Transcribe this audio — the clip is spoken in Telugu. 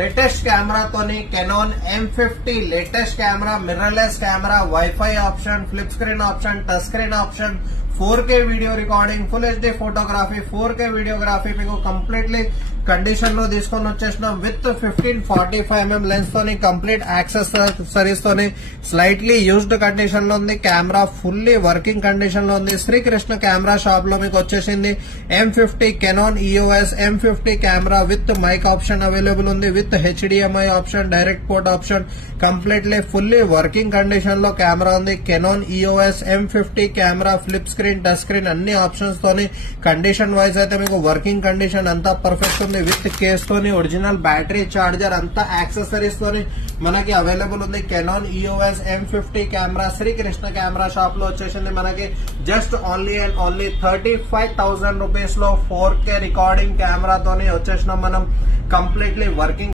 లేటెస్ట్ కెమెరాతోని Canon M50 latest camera, mirrorless camera, wifi option, flip screen option, touch screen option, 4K video recording, full HD photography, 4K videography మీకు కంప్లీట్లీ కండిషన్ లో తీసుకొని వచ్చేసినాం. విత్ 15-45mm లెన్స్ తోని కంప్లీట్ యాక్సెసరీస్ తోని స్లైట్లీ యూజ్డ్ కండిషన్ లో ఉంది. కెమెరా ఫుల్లీ వర్కింగ్ కండిషన్ లో ఉంది. శ్రీకృష్ణ కెమెరా షాప్ లో మీకు వచ్చేసింది M50 Canon EOS M50 camera with mic option available ఉంది. With HDMI option, direct port option, completely fully working condition లో కెమెరా ఉంది. Canon EOS M50 camera, flip screen, touch screen అన్ని ఆప్షన్స్ తోని కండిషన్ వైజ్ అయితే మీకు వర్కింగ్ కండిషన్ అంతా పర్ఫెక్ట్ ఉంది. విత్ కేస్ తోని ఒరిజినల్ బ్యాటరీ చార్జర్ అంతా యాక్సెసరీస్ తోని మనకి అవైలబుల్ ఉంది. Canon EOS M50 camera Srikrishna camera shop లో వచ్చేసింది మనకి just only and only 35,000 rupees లో 4K రికార్డింగ్ కెమెరాతోని వచ్చేసినాం మనం. Completely working